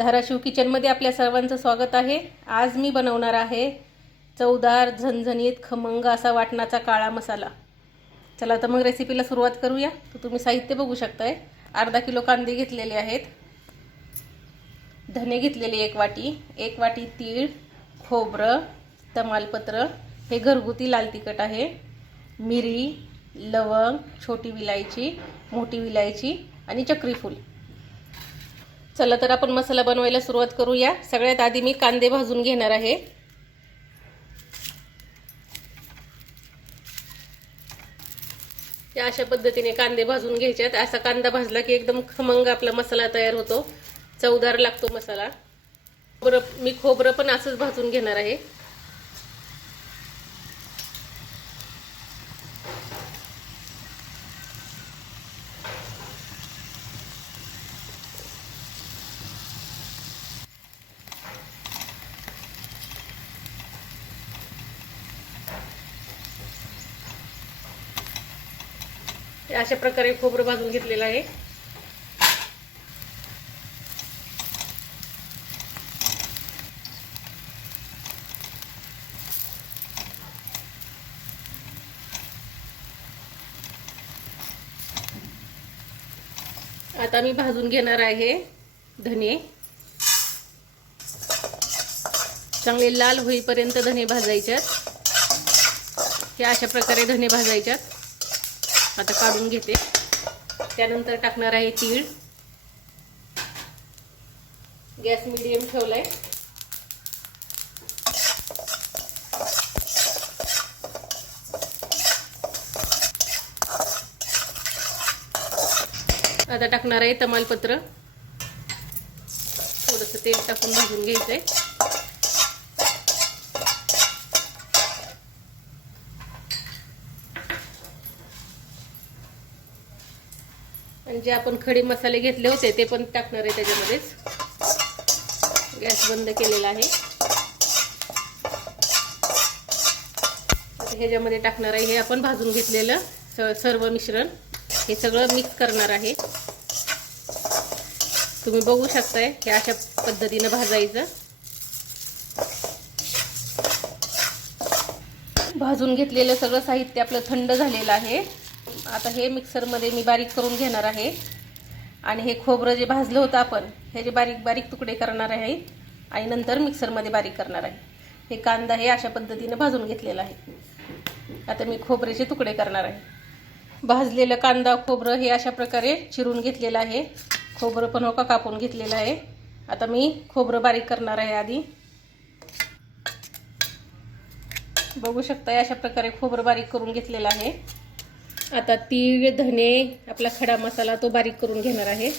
धाराशिव किचनमध्ये आपल्या सर्वांचं स्वागत आहे. आज मी बनवणार आहे चवदार झणझणीत खमंग असा वाटणाचा काळा मसाला. चला तर मग रेसिपीला सुरुवात करूया. तर तुम्ही साहित्य बघू शकताय. अर्धा किलो कांदे घेतलेले आहेत. धने घेतलेले एक वाटी. एक वाटी तीळ खोबरं तमालपत्र. हे घरगुती लाल तिखट आहे. मिरी लवंग छोटी विलायची मोठी विलायची आणि चक्रीफूल. चला तर आपण मसाला बनवायला सुरुवात करूया. सगळ्यात आधी मी कांदे भाजून घेणार आहे. या अशा पद्धतीने कांदे भाजून घ्यायच्यात असा कांदा भाजला की एकदम खमंग आपला मसाला तयार होतो. चवदार लागतो मसाला. खोबरं मी खोबरं पण असंच भाजून घेणार आहे. अशा प्रकारे खोबरं भाजून घेतलेलं आहे. आता मी भाजून घेणार आहे धने. चांगले लाल होईपर्यंत धने भाजायच्यात हे अशा प्रकारे धने भाजायच्यात आता काढून घेते. त्यानंतर टाकणार आहे तीळ. गॅस मिडियम ठेवलाय. आता टाकणार आहे तमालपत्र. थोडस तेल टाकून भाजून घ्यायचंय. आणि जे आपण खडे मसाले घेतले होते ते पण टाकणार आहे त्याच्यामध्येच. गॅस बंद केलेला आहे. ह्याच्यामध्ये टाकणार आहे हे आपण भाजून घेतलेलं सर्व मिश्रण. हे सगळं मिक्स करणार आहे. तुम्ही बघू शकताय हे अशा पद्धतीनं भाजायचं. भाजून घेतलेलं सगळं साहित्य आपलं थंड झालेलं आहे. आता हे मिक्सरमध्ये मी बारीक करून घेणार आहे. आणि हे खोबरं जे भाजलं होतं आपण हे जे बारीक बारीक तुकडे करणार आहे आणि नंतर मिक्सरमध्ये बारीक करणार आहे. हे कांदा हे अशा पद्धतीनं भाजून घेतलेला आहे. आता मी खोबऱ्याचे तुकडे करणार आहे. भाजलेलं कांदा खोबरं हे अशा प्रकारे चिरून घेतलेलं आहे. खोबरं पण हो का कापून घेतलेलं आहे. आता मी खोबरं बारीक करणार आहे आधी. बघू शकता अशा प्रकारे खोबरं बारीक करून घेतलेलं आहे. आता तीळ धने आपला खडा मसाला तो बारीक करून घेणार आहे.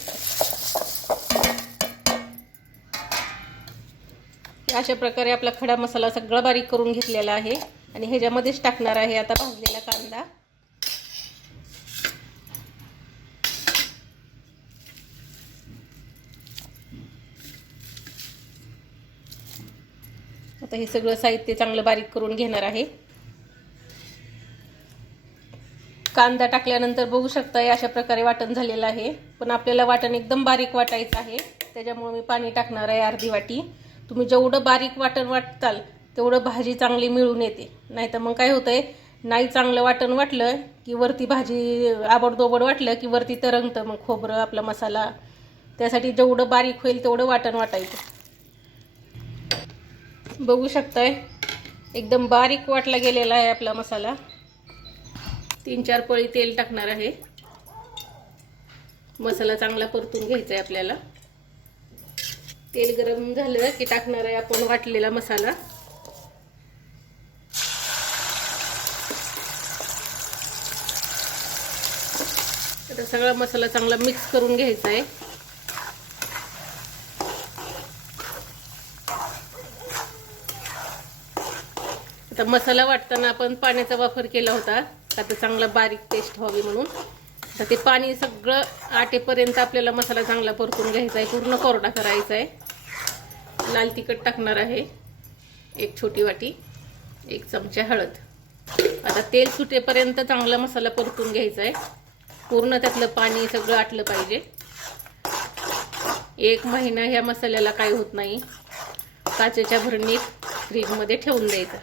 अशा प्रकारे आपला खडा मसाला सगळा बारीक करून घेतलेला आहे. आणि ह्याच्यामध्येच टाकणार आहे आता भाजलेला कांदा. आता हे सगळं साहित्य चांगलं बारीक करून घेणार आहे. कांदा टाकल्यानंतर बघू शकता अशा प्रकारे वाटण झालेलं आहे. पण आपल्याला वाटण एकदम बारीक वाटायचं आहे. त्याच्यामुळे मी पाणी टाकणार आहे अर्धी वाटी. तुम्ही जेवढं बारीक वाटण वाटताल तेवढं भाजी चांगली मिळून येते. नाहीतर मग काय होतंय नाही चांगलं वाटण वाटलं की वरती भाजी आबडदोबड वाटलं की वरती तरंगतं मग खोबरं आपला मसाला. त्यासाठी जेवढं बारीक होईल तेवढं वाटण वाटायचं. बघू शकताय एकदम बारीक वाटला गेलेला आहे आपला मसाला. तीन चार पळी तेल टाकणार आहे. मसाला चांगला परतून घ्यायचा आहे आपल्याला. तेल गरम झालं की टाकणार आहे आपण वाटलेला मसाला. आता सगळा मसाला चांगला मिक्स करून घ्यायचा आहे आता मसाला वाटताना आपण पाण्याचा वापर केला होता. आता चांगला बारीक पेस्ट व्हावी म्हणून. तर ते पाणी सगळं आटेपर्यंत आपल्याला मसाला चांगला परतून घ्यायचा आहे. पूर्ण कोरडा करायचा आहे. लाल तिखट टाकणार आहे. एक छोटी वाटी एक चमचा हळद. आता तेल सुटेपर्यंत चांगला मसाला परतून घ्यायचा आहे. पूर्ण त्यातलं पाणी सगळं आटलं पाहिजे. एक महिना ह्या मसाल्याला काही होत नाही. काचेच्या भरणीत फ्रीजमध्ये ठेवून द्यायचं.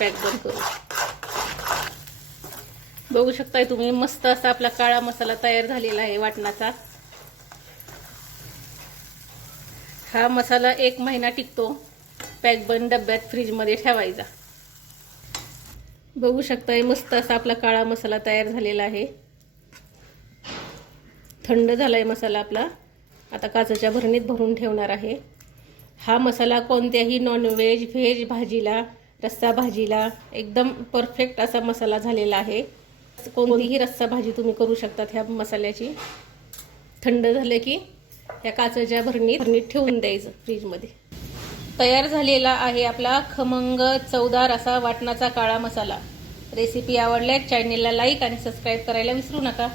पॅक बंद करून. बघू शकताय तुम्ही मस्त असा आपला काळा मसाला तयार झालेला आहे वाटणाचा. हा मसाला एक महिना टिकतो. पॅक बंद डब्यात फ्रीजमध्ये ठेवायचा. बघू शकताय मस्त असा आपला काळा मसाला तयार झालेला आहे. थंड झालाय मसाला आपला. आता काचेच्या भरणीत भरून ठेवणार आहे. हा मसाला कोणत्याही नॉनव्हेज व्हेज भाजीला रस्सा भाजीला एकदम परफेक्ट असा मसाला झालेला आहे. कोणतीही रस्सा भाजी तुम्ही करू शकतात ह्या मसाल्याची. थंड झालं की या काचेच्या भरणीत भरणीत ठेवून द्यायचं फ्रीजमध्ये. तयार झालेला आहे आपला खमंग चवदार असा वाटणाचा काळा मसाला. रेसिपी आवडल्यास चॅनेलला लाईक आणि सबस्क्राईब करायला विसरू नका.